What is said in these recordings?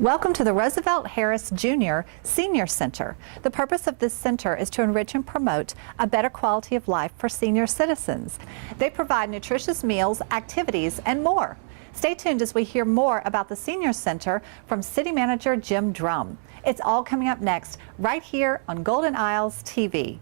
Welcome to the Roosevelt Harris Jr. Senior Center. The purpose of this center is to enrich and promote a better quality of life for senior citizens. They provide nutritious meals, activities, and more. Stay tuned as we hear more about the Senior Center from City Manager Jim Drumm. It's all coming up next, right here on Golden Isles TV.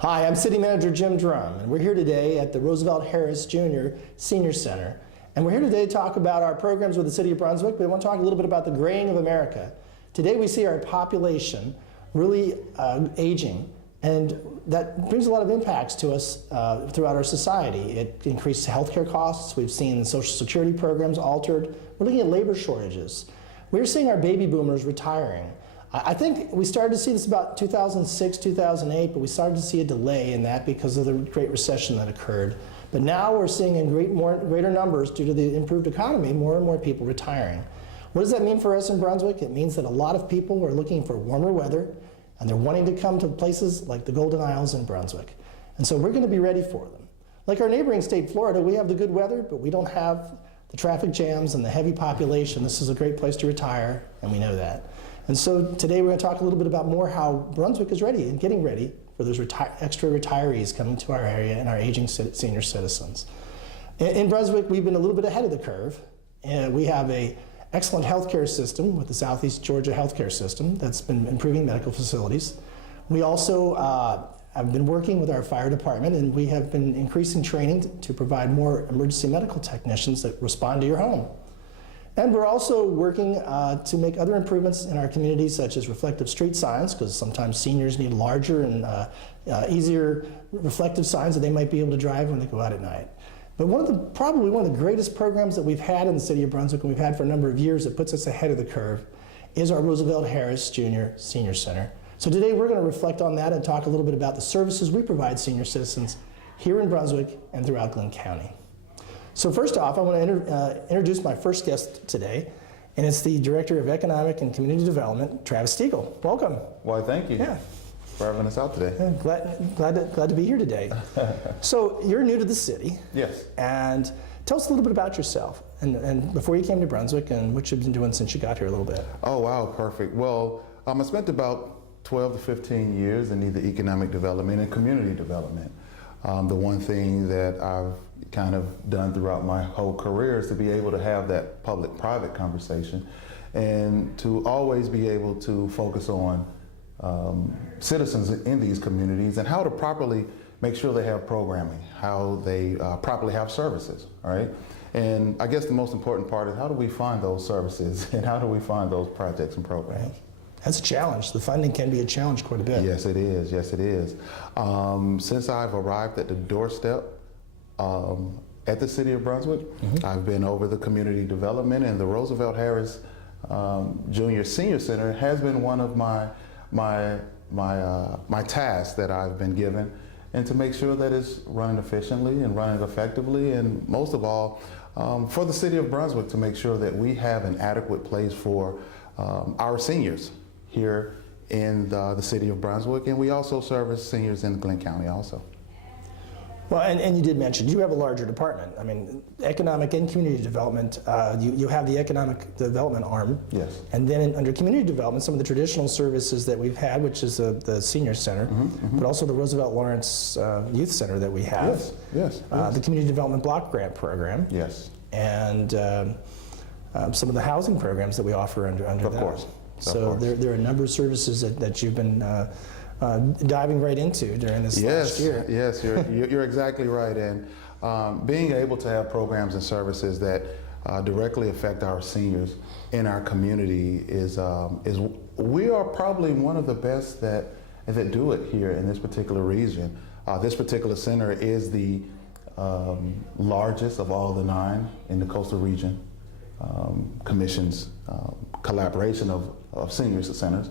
Hi, I'm City Manager Jim Drumm, and we're here today at the Roosevelt Harris Jr. Senior Center. And we're here today to talk about our programs with the City of Brunswick, but I want to talk a little bit about the graying of America. Today we see our population really aging, and that brings a lot of impacts to us throughout our society. It increases healthcare costs. We've seen social security programs altered. We're looking at labor shortages. We're seeing our baby boomers retiring. I think we started to see this about 2006, 2008, but we started to see a delay in that because of the Great Recession that occurred. But now we're seeing in greater numbers, due to the improved economy, more and more people retiring. What does that mean for us in Brunswick? It means that a lot of people are looking for warmer weather, and they're wanting to come to places like the Golden Isles in Brunswick. And so we're going to be ready for them. Like our neighboring state, Florida, we have the good weather, but we don't have the traffic jams and the heavy population. This is a great place to retire, and we know that. And so today we're going to talk a little bit about more how Brunswick is ready and getting ready for those extra retirees coming to our area and our aging senior citizens. In Brunswick, we've been a little bit ahead of the curve. We have an excellent healthcare system with the Southeast Georgia healthcare system that's been improving medical facilities. We also have been working with our fire department, and we have been increasing training to provide more emergency medical technicians that respond to your home. And we're also working to make other improvements in our community, such as reflective street signs, because sometimes seniors need larger and easier reflective signs that they might be able to drive when they go out at night. But probably one of the greatest programs that we've had in the City of Brunswick, and we've had for a number of years that puts us ahead of the curve, is our Roosevelt Harris Jr. Senior Center. So today we're going to reflect on that and talk a little bit about the services we provide senior citizens here in Brunswick and throughout Glenn County. So first off, I want to introduce my first guest today, and it's the Director of Economic and Community Development, Travis Stiegel. Welcome. Why, thank you for having us out today. Glad to be here today. So you're new to the city. Yes. And tell us a little bit about yourself, and before you came to Brunswick, and what you've been doing since you got here a little bit. Oh, wow, perfect. Well, I spent about 12 to 15 years in either economic development and community development. The one thing that I've kind of done throughout my whole career is to be able to have that public-private conversation and to always be able to focus on citizens in these communities and how to properly make sure they have programming, how they properly have services, all right? And I guess the most important part is how do we find those services and how do we find those projects and programs? Right. That's a challenge. The funding can be a challenge quite a bit. Yes, it is. Yes, it is. Since I've arrived at the doorstep at the City of Brunswick, I've been over the community development, and the Roosevelt Harris Jr. Senior Center has been one of my tasks that I've been given, and to make sure that it's running efficiently and running effectively, and most of all, for the City of Brunswick to make sure that we have an adequate place for our seniors here in the City of Brunswick, and we also service seniors in Glenn County also. Well, and you did mention you have a larger department. I mean, economic and community development, you have the economic development arm. Yes. And then under community development, some of the traditional services that we've had, which is the senior center, but also the Roosevelt Lawrence Youth Center that we have. Yes, yes. The community development block grant program. Yes. And some of the housing programs that we offer under that. Of course. So there are a number of services that you've been diving right into during this last year. Yes, you're exactly right. And being able to have programs and services that directly affect our seniors in our community is we are probably one of the best that do it here in this particular region. This particular center is the largest of all the 9 in the coastal region commission's collaboration of senior centers.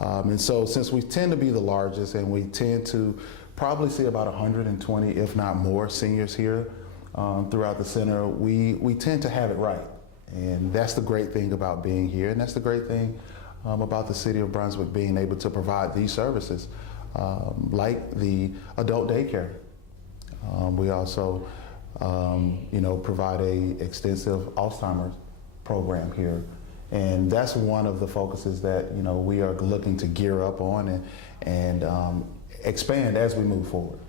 And so since we tend to be the largest and we tend to probably see about 120, if not more, seniors here throughout the center, we tend to have it right. And that's the great thing about being here, and that's the great thing about the city of Brunswick being able to provide these services, like the adult daycare. We also, provide a extensive Alzheimer's program here. And that's one of the focuses that, we are looking to gear up on and expand as we move forward.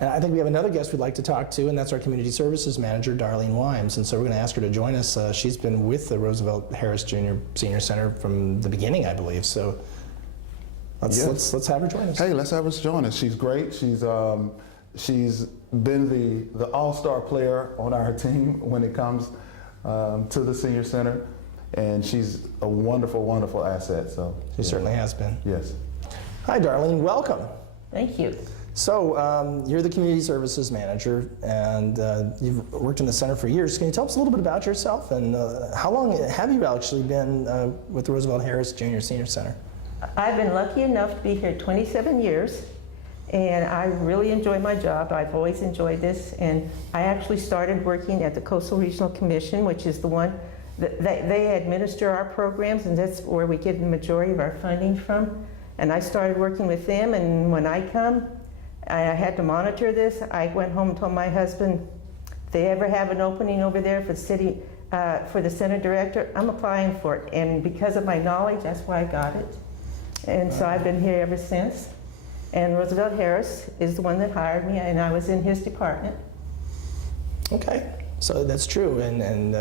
And I think we have another guest we'd like to talk to, and that's our Community Services Manager, Darlene Wimes. And so we're going to ask her to join us. She's been with the Roosevelt Harris Jr. Senior Center from the beginning, I believe. So let's have her join us. Hey, let's have her join us. She's great. She's been the all-star player on our team when it comes to the Senior Center, and she's a wonderful, wonderful asset. So she certainly has been. Yes. Hi, Darlene. Welcome. Thank you. So you're the Community Services Manager, and you've worked in the center for years. Can you tell us a little bit about yourself, and how long have you actually been with the Roosevelt Harris Jr. Senior Center? I've been lucky enough to be here 27 years, and I really enjoy my job. I've always enjoyed this, and I actually started working at the Coastal Regional Commission, which is the one that they administer our programs, and that's where we get the majority of our funding from. And I started working with them, and when I come, I had to monitor this. I went home and told my husband, if they ever have an opening over there for the city, for the center director, I'm applying for it. And because of my knowledge, that's why I got it. And so I've been here ever since. And Roosevelt Harris is the one that hired me, and I was in his department. Okay, so that's true. And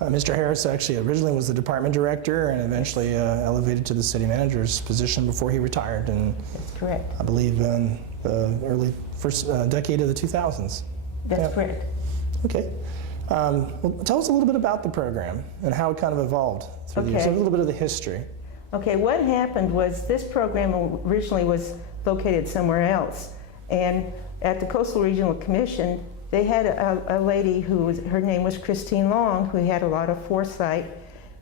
Mr. Harris actually originally was the department director and eventually elevated to the city manager's position before he retired. And That's correct. I believe in the early first decade of the 2000s. That's correct. Okay. Well, tell us a little bit about the program and how it kind of evolved through the years, a little bit of the history. Okay, what happened was this program originally was located somewhere else. And at the Coastal Regional Commission, they had a lady her name was Christine Long, who had a lot of foresight.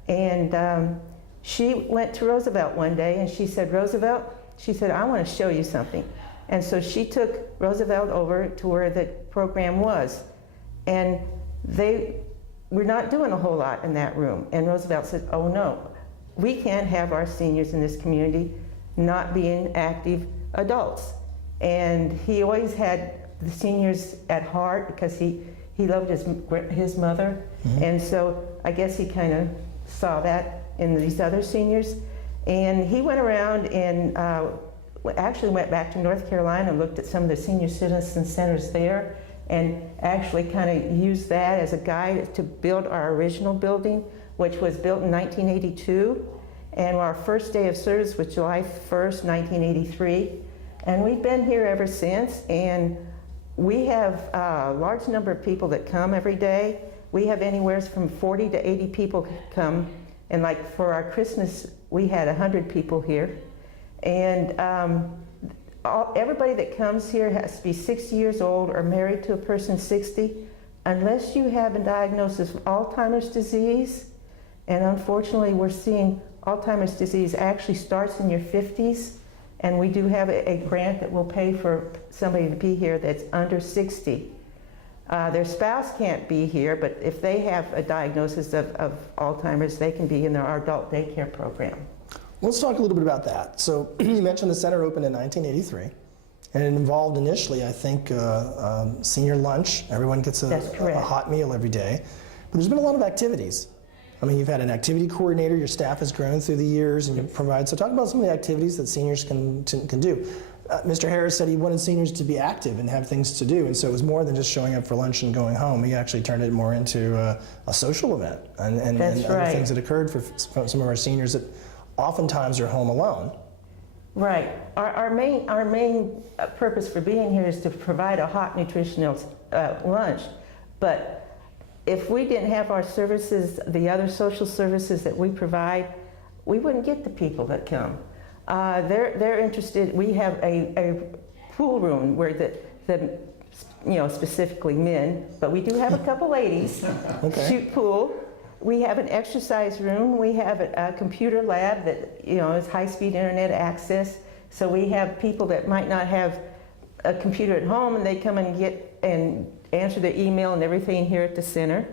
And she went to Roosevelt one day and she said, Roosevelt, she said, I want to show you something. And so she took Roosevelt over to where the program was. And they were not doing a whole lot in that room. And Roosevelt said, oh no, we can't have our seniors in this community not being active adults. And he always had the seniors at heart because he loved his mother. Mm-hmm. And so I guess he kind of saw that in these other seniors. And he went around and actually went back to North Carolina and looked at some of the senior citizen centers there and actually kind of used that as a guide to build our original building, which was built in 1982. And our first day of service was July 1st, 1983. And we've been here ever since. And we have a large number of people that come every day. We have anywhere from 40 to 80 people come. And like for our Christmas, we had 100 people here. And everybody that comes here has to be 60 years old or married to a person 60, unless you have a diagnosis of Alzheimer's disease. And unfortunately, we're seeing Alzheimer's disease actually starts in your 50s. And we do have a grant that will pay for somebody to be here that's under 60. Their spouse can't be here, but if they have a diagnosis of Alzheimer's, they can be in our adult daycare program. Let's talk a little bit about that. So you mentioned the center opened in 1983, and it involved initially, I think, senior lunch. Everyone gets a hot meal every day. But there's been a lot of activities. I mean, you've had an activity coordinator, your staff has grown through the years, and you provide, so talk about some of the activities that seniors can do. Mr. Harris said he wanted seniors to be active and have things to do, and so it was more than just showing up for lunch and going home. He actually turned it more into a social event and other things that occurred for some of our seniors that oftentimes are home alone. Right. Our main purpose for being here is to provide a hot nutritional lunch, but if we didn't have our services, the other social services that we provide, we wouldn't get the people that come. They're interested. We have a pool room where the specifically men, but we do have a couple ladies shoot pool. We have an exercise room. We have a computer lab that is high-speed internet access. So we have people that might not have a computer at home, and they come and get and answer their email and everything here at the center.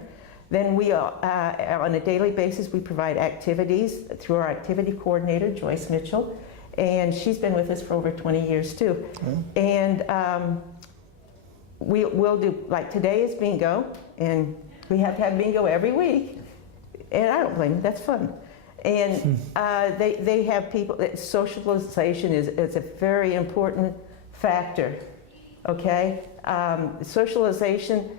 Then we, on a daily basis, we provide activities through our activity coordinator, Joyce Mitchell, and she's been with us for over 20 years too. And we'll do, like today is bingo, and we have to have bingo every week, and I don't blame them, that's fun. And they have people, socialization is a very important factor, okay? Socialization,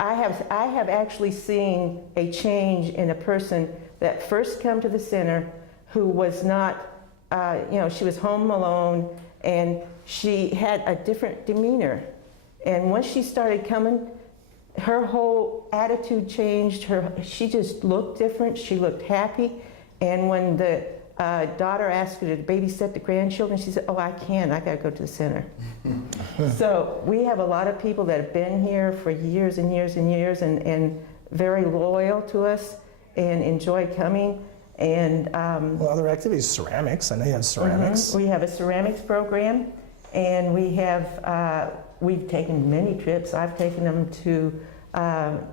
I have actually seen a change in a person that first come to the center who was not, she was home alone, and she had a different demeanor. And once she started coming, her whole attitude changed. She just looked different. She looked happy. And when the daughter asked her to babysit the grandchildren, she said, "Oh, I can't. I got to go to the center." So we have a lot of people that have been here for years and years and years, and very loyal to us and enjoy coming. And well, other activities, ceramics. I know you have ceramics. We have a ceramics program, and we have. We've taken many trips. I've taken them to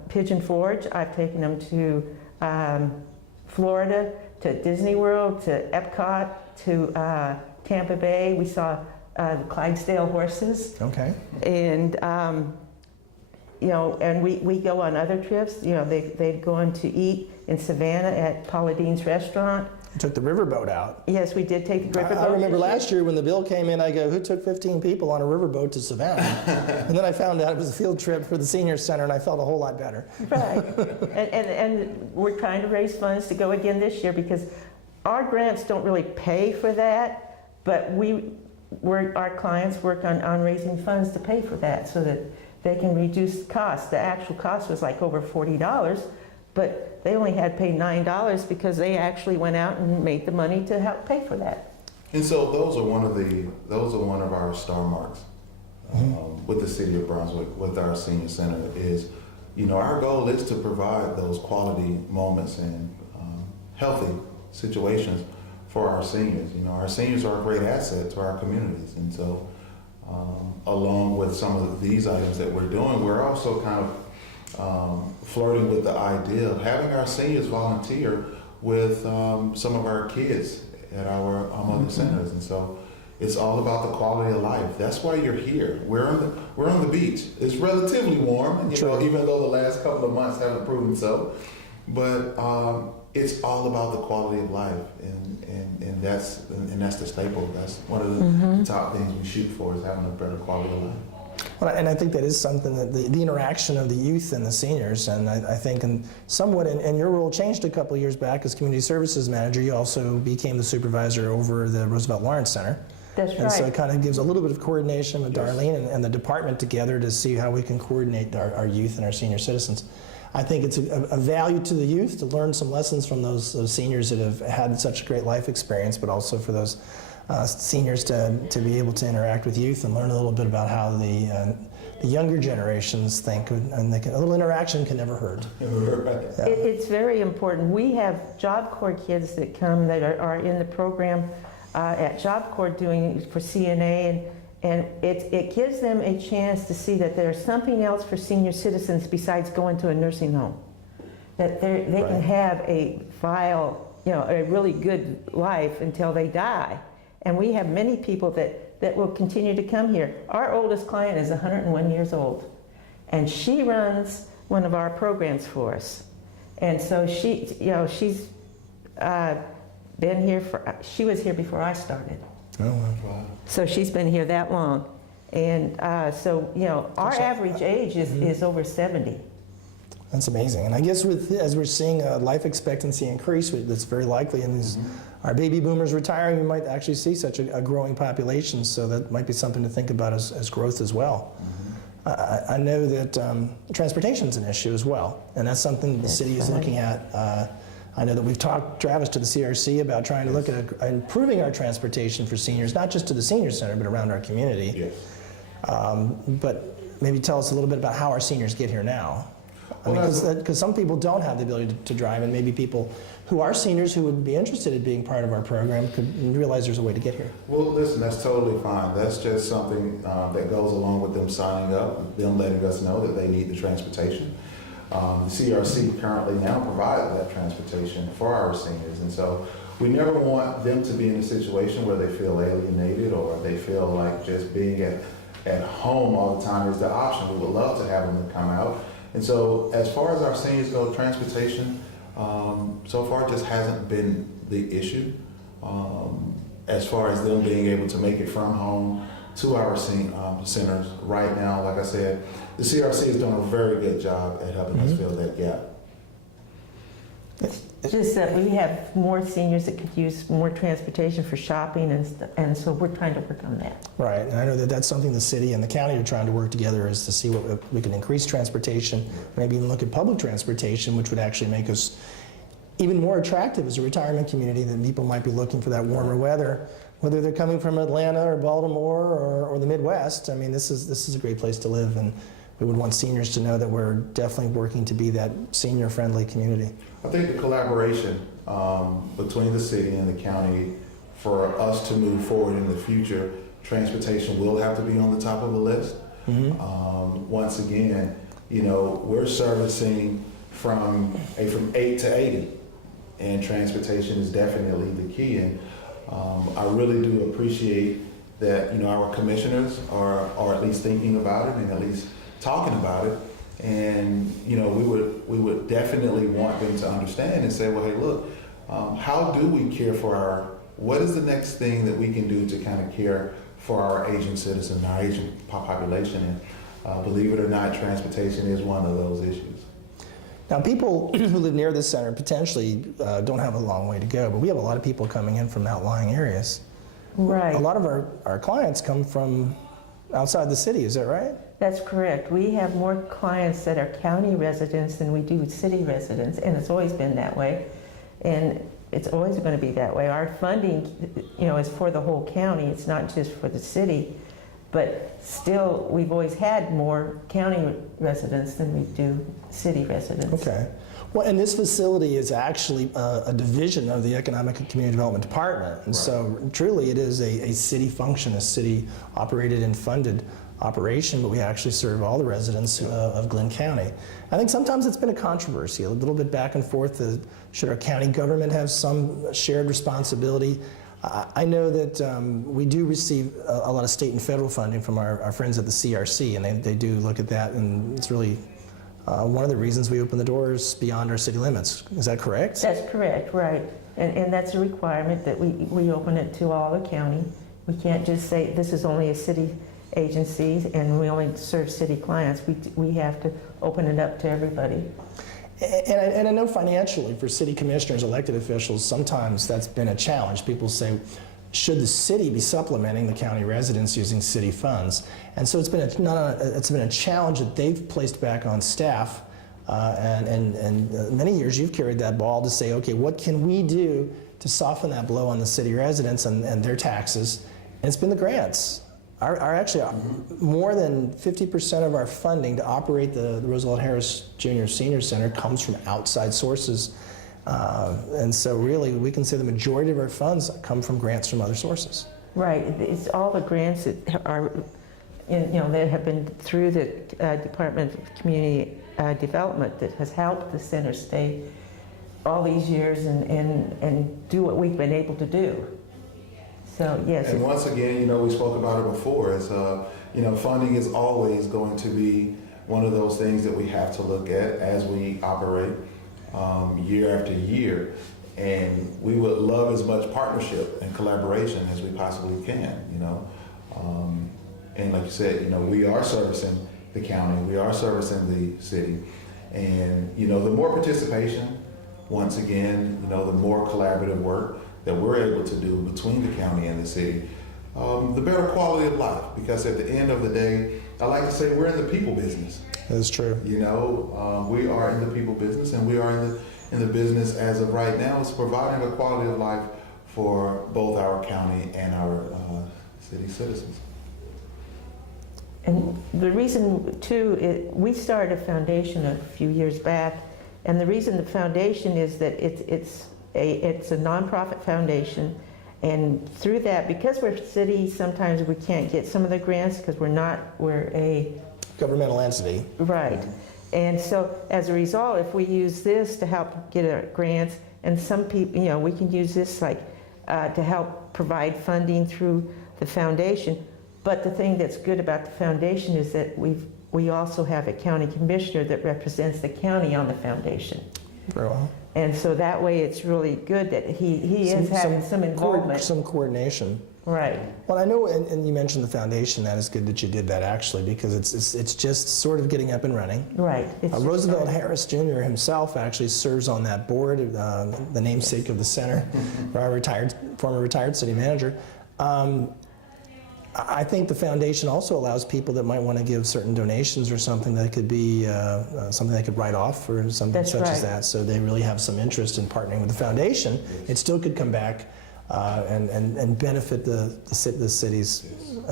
Pigeon Forge. I've taken them to Florida, to Disney World, to Epcot, to Tampa Bay. We saw the Clydesdale horses. Okay. And and we go on other trips. They've gone to eat in Savannah at Paula Dean's restaurant. You took the riverboat out. Yes, we did take the riverboat. I remember last year when the bill came in, I go, who took 15 people on a riverboat to Savannah? And then I found out it was a field trip for the senior center, and I felt a whole lot better. Right. And we're trying to raise funds to go again this year, because our grants don't really pay for that, but our clients work on raising funds to pay for that so that they can reduce the cost. The actual cost was like over $40, but they only had paid $9 because they actually went out and made the money to help pay for that. And so those are one of our star marks with the city of Brunswick, with our senior center. Is our goal is to provide those quality moments and healthy situations for our seniors. Our seniors are a great asset to our communities, and so along with some of these items that we're doing, we're also kind of flirting with the idea of having our seniors volunteer with some of our kids at our other centers. And so it's all about the quality of life. That's why you're here. We're on the beach. It's relatively warm, even though the last couple of months haven't proven so. But it's all about the quality of life, and that's the staple. That's one of the top things we shoot for, is having a better quality of life. Well, and I think that is something that the interaction of the youth and the seniors, and I think somewhat in your role changed a couple of years back as community services manager. You also became the supervisor over the Roosevelt Lawrence Center. That's right. And so it kind of gives a little bit of coordination with Darlene and the department together to see how we can coordinate our youth and our senior citizens. I think it's a value to the youth to learn some lessons from those seniors that have had such a great life experience, but also for those seniors to be able to interact with youth and learn a little bit about how the younger generations think, and a little interaction can never hurt. Yeah. It's very important. We have Job Corps kids that come that are in the program at Job Corps doing for CNA, and it gives them a chance to see that there's something else for senior citizens besides going to a nursing home. That they can have a really good life until they die. And we have many people that will continue to come here. Our oldest client is 101 years old, and she runs one of our programs for us. And so she's been here she was here before I started. Oh, wow. So she's been here that long. And our average age is over 70. That's amazing. And I guess as we're seeing life expectancy increase, that's very likely in these our baby boomers retiring, we might actually see such a growing population. So that might be something to think about as growth as well. I know that transportation is an issue as well, and that's something the city is looking at. I know that we've talked, Travis, to the CRC about trying to look at improving our transportation for seniors, not just to the senior center, but around our community. Yes. But maybe tell us a little bit about how our seniors get here now. Because some people don't have the ability to drive, and maybe people who are seniors who would be interested in being part of our program could realize there's a way to get here. Well, listen, that's totally fine. That's just something that goes along with them signing up, them letting us know that they need the transportation. The CRC currently now provides that transportation for our seniors, and so we never want them to be in a situation where they feel alienated or they feel like just being at home all the time is the option. We would love to have them to come out. And so as far as our seniors go, transportation so far just hasn't been the issue. As far as them being able to make it from home to our centers right now, like I said, the CRC is doing a very good job at helping us fill that gap. It's just that we have more seniors that could use more transportation for shopping and so we're trying to work on that. Right, and I know that that's something the city and the county are trying to work together is to see what we can increase transportation, maybe even look at public transportation, which would actually make us even more attractive as a retirement community, that people might be looking for that warmer weather, whether they're coming from Atlanta or Baltimore or the Midwest. I mean, this is a great place to live, and we would want seniors to know that we're definitely working to be that senior-friendly community. I think the collaboration between the city and the county for us to move forward in the future, transportation will have to be on the top of the list. Once again, you know, we're servicing from 8 to 80, and transportation is definitely the key. And I really do appreciate that, you know, our commissioners are at least thinking about it and at least talking about it. And, you know, we would definitely want them to understand and say, well, hey, look, how do we care for what is the next thing that we can do to kind of care for our aging citizens, our aging population? And believe it or not, transportation is one of those issues. Now, people who live near this center potentially don't have a long way to go, but we have a lot of people coming in from outlying areas. Right. A lot of our clients come from outside the city, is that right? That's correct. We have more clients that are county residents than we do city residents, and it's always been that way. And it's always going to be that way. Our funding, you know, is for the whole county. It's not just for the city. But still, we've always had more county residents than we do city residents. Okay. Well, and this facility is actually a division of the Economic and Community Development Department. And so truly it is a city function, a city operated and funded operation, but we actually serve all the residents of Glenn County. I think sometimes it's been a controversy, a little bit back and forth. Should our county government have some shared responsibility? I know that we do receive a lot of state and federal funding from our friends at the CRC, and they do look at that, and it's really one of the reasons we open the doors beyond our city limits. Is that correct? That's correct, right. And that's a requirement that we open it to all the county. We can't just say this is only a city agency and we only serve city clients. We have to open it up to everybody. And I know financially for city commissioners, elected officials, sometimes that's been a challenge. People say, should the city be supplementing the county residents using city funds? And so it's been a challenge that they've placed back on staff. And many years you've carried that ball to say, okay, what can we do to soften that blow on the city residents and their taxes? And it's been the grants. Actually, more than 50% of our funding to operate the Roosevelt Harris Jr. Senior Center comes from outside sources. And so really, we can say the majority of our funds come from grants from other sources. Right. It's all the grants that are, that have been through the Department of Community Development that has helped the center stay all these years and do what we've been able to do. So, yes. And once again, we spoke about it before. It's, funding is always going to be one of those things that we have to look at as we operate year after year. And we would love as much partnership and collaboration as we possibly can, And like you said, we are servicing the county, we are servicing the city. And, the more participation, once again, the more collaborative work that we're able to do between the county and the city, the better quality of life. Because at the end of the day, I like to say we're in the people business. That's true. You know, we are in the people business, and we are in the business as of right now is providing a quality of life for both our county and our city citizens. And the reason, too, we started a foundation a few years back, and the reason the foundation is that it's a nonprofit foundation, and through that, because we're a city, sometimes we can't get some of the grants because we're a Governmental entity. right. And so as a result, if we use this to help get our grants, and some people, you know, we can use this like to help provide funding through the foundation. But the thing that's good about the foundation is that we also have a county commissioner that represents the county on the foundation. Very well. And so that way it's really good that he is having some involvement. Some coordination. Right. Well, I know, and you mentioned the foundation. That is good that you did that, actually, because it's just sort of getting up and running. Right. Roosevelt Harris Jr. himself actually serves on that board, the namesake of the center, our former retired city manager. I think the foundation also allows people that might want to give certain donations or something that could be something they could write off or something That's such right. as that. So they really have some interest in partnering with the foundation. It still could come back and benefit the city's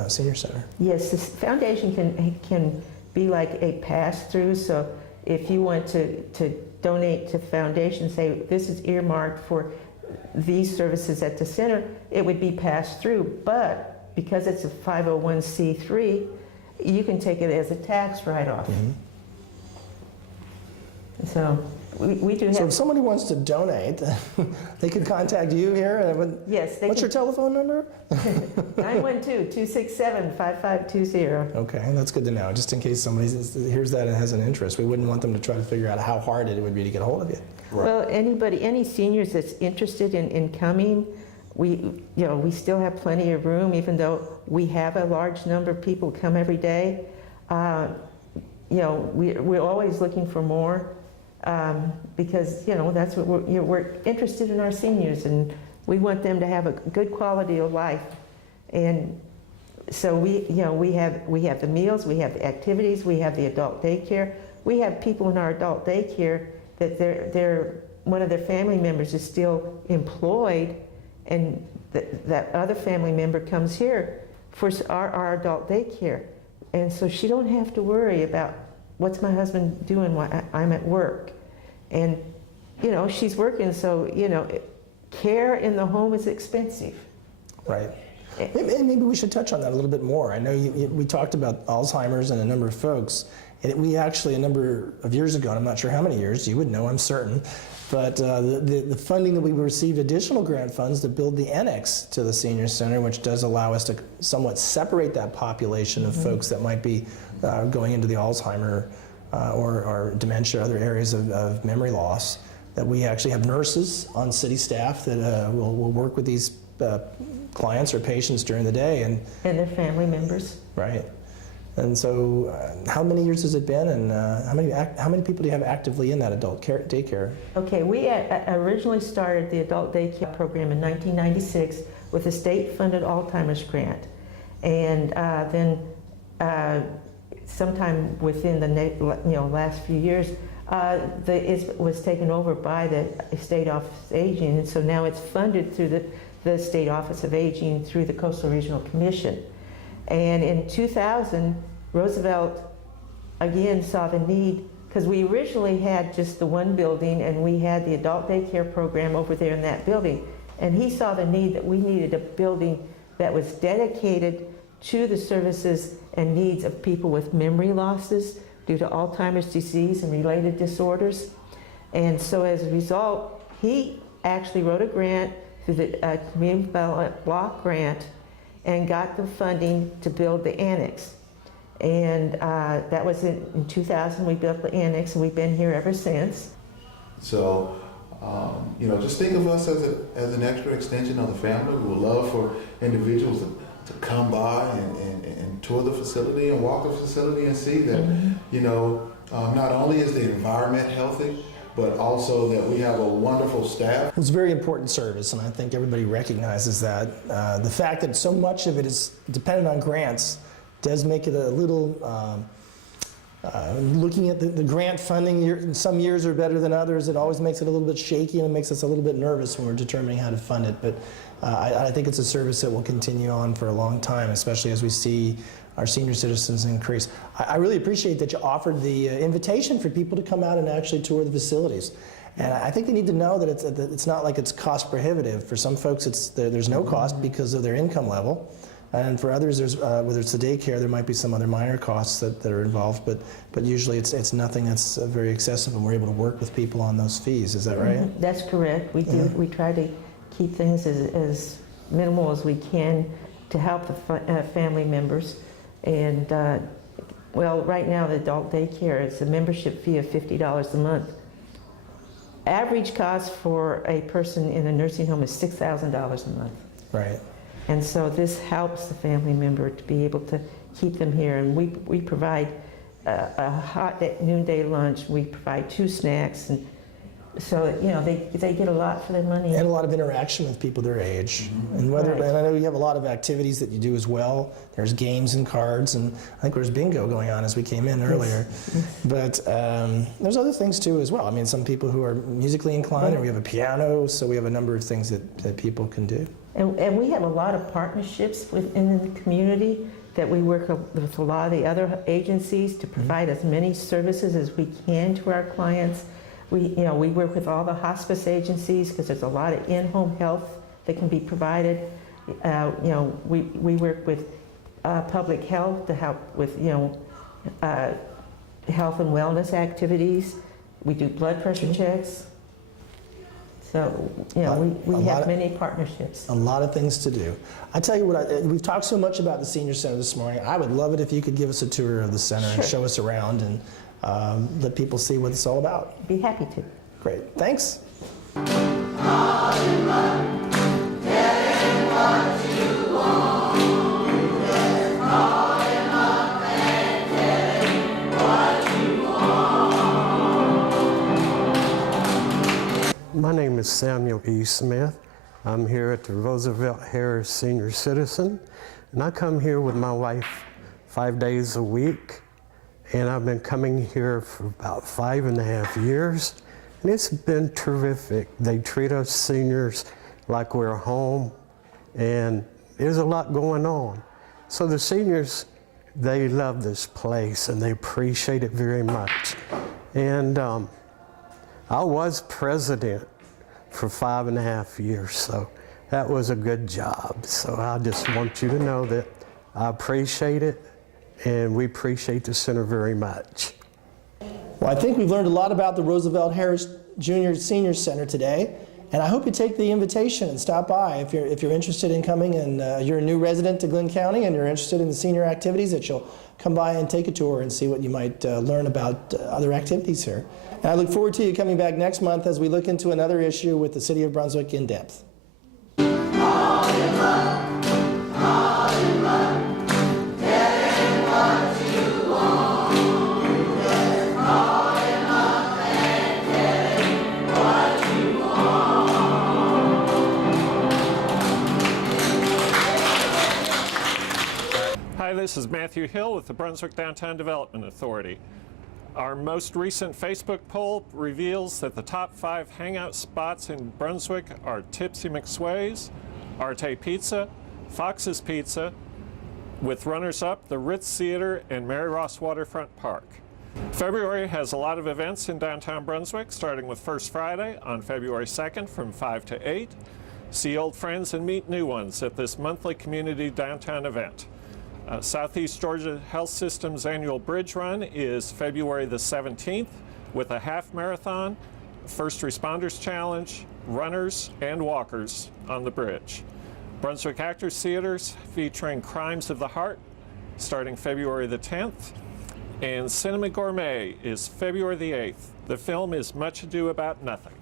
senior center. Yes, this foundation can be like a pass-through. So if you want to donate to foundation, say this is earmarked for these services at the center, it would be passed through. But because it's a 501c3, you can take it as a tax write-off. Mm-hmm. So we do have. So if somebody wants to donate, they could contact you here. Yes, they What's your telephone number? 912-267-5520. Okay, that's good to know, just in case somebody hears that and has an interest. We wouldn't want them to try to figure out how hard it would be to get a hold of you. Right. Well, any seniors that's interested in coming, we still have plenty of room, even though we have a large number of people come every day. We're always looking for more. Because that's what we're interested in our seniors, and we want them to have a good quality of life. And so we have the meals, we have the activities, we have the adult daycare. We have people in our adult daycare that one of their family members is still employed, and that other family member comes here for our adult daycare, and so she don't have to worry about what's my husband doing while I'm at work. And, she's working, so, care in the home is expensive. Right. And maybe we should touch on that a little bit more. I know we talked about Alzheimer's and a number of folks. And we actually, a number of years ago, and I'm not sure how many years, you would know, I'm certain, but the funding that we received additional grant funds to build the annex to the senior center, which does allow us to somewhat separate that population of folks that might be going into the Alzheimer or dementia, other areas of memory loss, that we actually have nurses on city staff that will work with these clients or patients during the day. And their family members. Right. And so how many years has it been, and how many people do you have actively in that adult daycare? Okay, we originally started the adult daycare program in 1996 with a state-funded Alzheimer's grant. And then sometime within the last few years, it was taken over by the State Office of Aging, and so now it's funded through the State Office of Aging through the Coastal Regional Commission. And in 2000, Roosevelt again saw the need, because we originally had just the one building, and we had the adult daycare program over there in that building, and he saw the need that we needed a building that was dedicated to the services and needs of people with memory losses due to Alzheimer's disease and related disorders. And so as a result, he actually wrote a grant through the Community Development Block Grant and got the funding to build the annex. And that was in 2000, we built the annex, and we've been here ever since. So, just think of us as an extra extension of the family. We would love for individuals to come by and tour the facility and walk the facility and see that, not only is the environment healthy, but also that we have a wonderful staff. It's a very important service, and I think everybody recognizes that. The fact that so much of it is dependent on grants does make it a little, looking at the grant funding, some years are better than others. It always makes it a little bit shaky, and it makes us a little bit nervous when we're determining how to fund it. But I think it's a service that will continue on for a long time, especially as we see our senior citizens increase. I really appreciate that you offered the invitation for people to come out and actually tour the facilities. And I think they need to know that it's not like it's cost prohibitive. For some folks, there's no cost because of their income level. And for others, there's, whether it's the daycare, there might be some other minor costs that are involved, but usually it's nothing that's very excessive, and we're able to work with people on those fees. Is that right? That's correct. We do. We try to keep things as minimal as we can to help the family members. And well, right now the adult daycare, it's a membership fee of $50 a month. Average cost for a person in a nursing home is $6,000 a month. Right. And so this helps the family member to be able to keep them here. And we provide a hot noonday lunch. We provide 2 snacks, and so they get a lot for their money. And a lot of interaction with people their age. And whether, Right. and I know you have a lot of activities that you do as well. There's games and cards, and I think there's bingo going on as we came in earlier. But there's other things too as well. I mean, some people who are musically inclined, or we have a piano, so we have a number of things that people can do. And we have a lot of partnerships within the community that we work with a lot of the other agencies to provide as many services as we can to our clients. We work with all the hospice agencies because there's a lot of in-home health that can be provided. We work with public health to help with health and wellness activities. We do blood pressure checks. So, we have many partnerships. A lot of things to do. I tell you what, we've talked so much about the Senior Center this morning. I would love it if you could give us a tour of the center and show us around and let people see what it's all about. Be happy to. Great. Thanks. My name is Samuel E. Smith. I'm here at the Roosevelt Harris Senior Citizen, and I come here with my wife 5 days a week, and I've been coming here for about 5.5 years, and it's been terrific. They treat us seniors like we're home, and there's a lot going on. So the seniors, they love this place, and they appreciate it very much. And I was president for 5.5 years, so that was a good job. So I just want you to know that I appreciate it, and we appreciate the center very much. Well, I think we've learned a lot about the Roosevelt Harris Jr. Senior Center today, and I hope you take the invitation and stop by if you're interested in coming, and you're a new resident to Glynn County and you're interested in the senior activities, that you'll come by and take a tour and see what you might learn about other activities here. And I look forward to you coming back next month as we look into another issue with the City of Brunswick in depth. Hi, this is Matthew Hill with the Brunswick Downtown Development Authority. Our most recent Facebook poll reveals that the top 5 hangout spots in Brunswick are Tipsy McSway's, Arte Pizza, Fox's Pizza, with runners-up the Ritz Theater and Mary Ross Waterfront Park. February has a lot of events in downtown Brunswick, starting with First Friday on February 2nd from 5 to 8. See old friends and meet new ones at this monthly community downtown event. Southeast Georgia Health System's annual bridge run is February the 17th with a half marathon, first responders challenge, runners and walkers on the bridge. Brunswick Actors Theaters featuring Crimes of the Heart starting February the 10th. And Cinema Gourmet is February the 8th. The film is Much Ado About Nothing.